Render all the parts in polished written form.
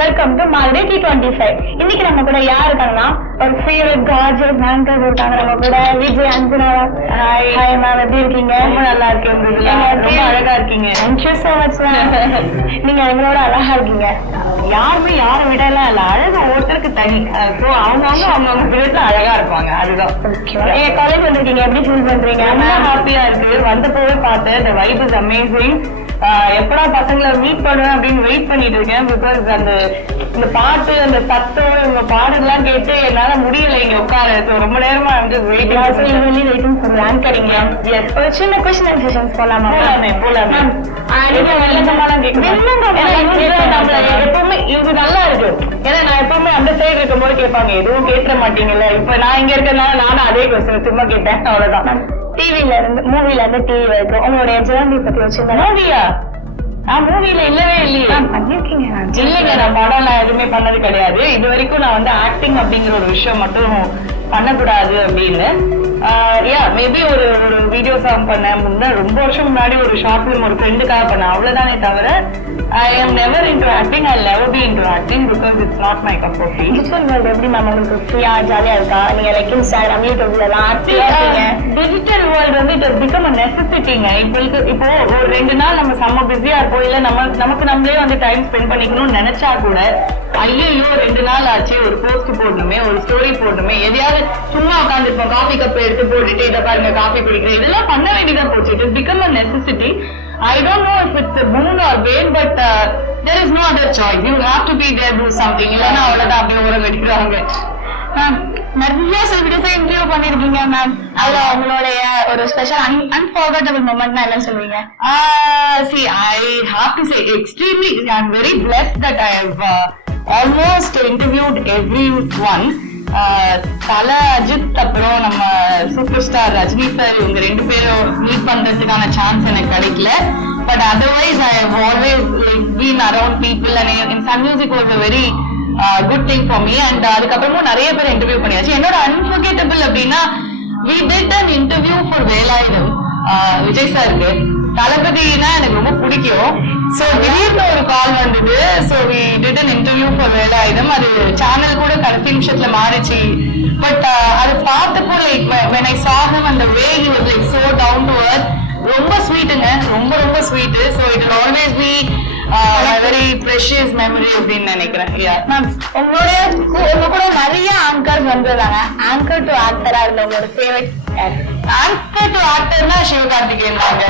Welcome to மாதிரி T25. இன்னைக்கு நம்ம கூட யார் இருக்காங்கன்னா ஒரு ஃபேவரட் கார்ஜியஸ் ஆங்கர் இருக்காங்க நம்ம கூட. விஜய் அஞ்சனா. ஹாய் மேம், எப்படி இருக்கீங்க? ரொம்ப நல்லா இருக்கேன். ரொம்ப அழகா இருக்கீங்க. Thank you so much ma'am. நீங்க எங்களோட அழகா இருக்கீங்க. யாருமே யாரை விட எல்லாம் இல்ல, அழகு ஒவ்வொருத்தருக்கு தனி. ஸோ அவங்கவுங்க விதத்துல அழகா இருப்பாங்க. அதுதான். நீங்க காலேஜ் வந்திருக்கீங்க, எப்படி ஃபீல் பண்றீங்க? ரொம்ப ஹாப்பியா இருக்கு. வந்தப்போவே பார்த்தேன், the vibe is amazing. எப்படா பசங்களை மீட் பண்ணுவேன் அப்படின்னு வெயிட் பண்ணிட்டு இருக்கேன். பிகாஸ் இந்த பாட்டு, அந்த சத்தம், இவங்க பாடலாம் கேட்டு என்னால முடியல இங்க உட்கார. ரொம்ப நேரமா வந்து வெயிட்டிங் ஃபார் ஆங்கரிங். ஒரு சின்ன क्वेश्चन அண்ட் செஷன்ஸ் போலாமா? போலாமே. நீங்க வெள்ளங்கமாலாம் எப்பவுமே இது நல்லா இருக்கு. ஏன்னா நான் எப்பவுமே அந்த சைடு இருக்கும் போது கேட்பாங்க, எதுவும் கேட்க மாட்டீங்கல்ல. இப்ப நான் இங்க இருக்கனால நானும் அதே கொஸ்டின் சும்மா கேட்டேன், அவ்வளவுதான். டிவில இருந்து மூவில இருந்து டிவி வரைக்கும் உங்களுடைய ஜேர்னி பத்தி வச்சிருந்தேன். மூவியா? நான் மூவில இல்லவே இல்லையே. பண்ணிருக்கீங்க? இல்லைங்க, நான் படம் நான் எதுவுமே பண்ணது கிடையாது. இது வரைக்கும் நான் வந்து ஆக்டிங் அப்படிங்கிற ஒரு விஷயம் மட்டும் பண்ணக்கூடாது அப்படின்னு. மேபி ஒரு வீடியோ சாங் பண்ணேன் ரொம்ப வருஷம் முன்னாடி. ஒரு ஷார்ட் ஃபிலிம் ஒரு ஃப்ரெண்டுக்காக பண்ணேன், அவ்வளவுதானே தவிர I am never into acting. I'll never be into acting because it's not my cup of tea. Digital world எப்படி மேம் உங்களுக்கு ஃப்ரீயா ஜாலியா இருக்கா? நீங்க லைக் இன்ஸ்டாகிராம், யூடியூப்ல எல்லாம் ஆக்டிவா இருக்கீங்க. டிஜிட்டல் வேர்ல்ட் வந்து it has become a necessityங்க. இப்போ ஒரு 2 நாள் நம்ம செம்ம பிஸியா இருப்போம், இல்ல நமக்கு நம்மளே வந்து டைம் ஸ்பெண்ட் பண்ணிக்கணும்னு நினைச்சா கூட, ஐயோ 2 நாள் ஆச்சு, ஒரு போஸ்ட் போடணுமே, ஒரு ஸ்டோரி போடணுமே, எதையாவது சும்மா உட்காந்துருப்போம், காஃபி கப் எடுத்து போட்டுட்டு இதை பாருங்க காஃபி குடிக்கிறேன், இதெல்லாம் பண்ண வேண்டியதா போச்சு. It has become a necessity. I don't know if it's a boon or bane, but there is no other choice. You have to be there, do something. இல்லைன்னா அவ்வளவுதான், அப்படியே உரம் வெடிக்கிறாங்க. மேம் நிறைய செலிபிரிட்டிஸை இன்டர்வியூ பண்ணிருக்கீங்க மேம். அதுல உங்களுடைய ஒரு ஸ்பெஷல் அன்ஃபர்கட்டபிள் மொமெண்ட்னா என்ன சொல்லுவீங்க? See, I have to say, extremely, I'm very blessed that I have almost interviewed everyone. Thala Ajith, அப்புறம் நம்ம சூப்பர் ஸ்டார் ரஜினி சார், இவங்க 2 பேரும் மீட் பண்றதுக்கான சான்ஸ் எனக்கு கிடைக்கல. But otherwise I have always been around people and in Sun Music was a very good thing for me. And அதுக்கப்புறமும் நிறைய பேர் இன்டர்வியூ பண்ணியாச்சு. என்னோட அன்ஃபர்கெட்டபிள் அப்படின்னா, we did an interview for Velayutham Vijay சாருக்கு. தளபதினா எனக்கு ரொம்ப பிடிக்கும். சோ திடீர்னு ஒரு கால் வந்தது. So we did an interview for Velayudham. அது சேனல் கூட கடைசி நிமிஷத்துல மாறிச்சு. பட் அது பார்த்தப்போ like when I saw him and the way he was like so down to earth, ரொம்ப ஸ்வீட்டுங்க, ரொம்ப ரொம்ப sweet. So it will always be a very precious memory அப்படின்னு நினைக்கிறேன். மேம் உங்க கூட நிறைய ஆங்கர்ஸ் வந்திருக்காங்க. ஆங்கர் டு ஆக்டரா இருந்த உங்களோட ஃபேவரட் ஆங்கர் டு ஆக்டர்னா சிவகார்த்திகேயன் தாங்க.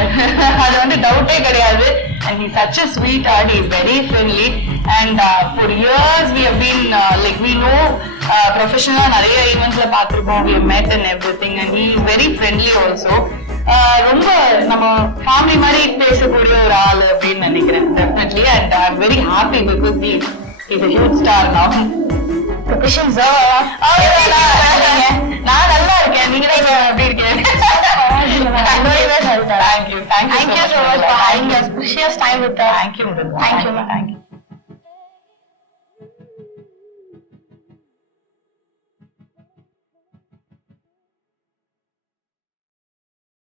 அது வந்து டவுட்டே கிடையாது. And he's such a sweetheart. He's very friendly. And for years we have been like we know professional நிறைய ஈவென்ட்ஸ்ல பார்த்திருக்கோம். We have met and everything. And he is very friendly also. ரொம்ப நம்ம family மாதிரி பேசக்கூடிய ஒரு ஆள் அப்படின்னு நினைக்கிறேன். Definitely. And I'm very happy because he's a huge star now. நான் நல்லா இருக்கேன். நீங்க எப்படி இருக்கீங்க? Thank you so much for having us. Precious time with us. Thank you.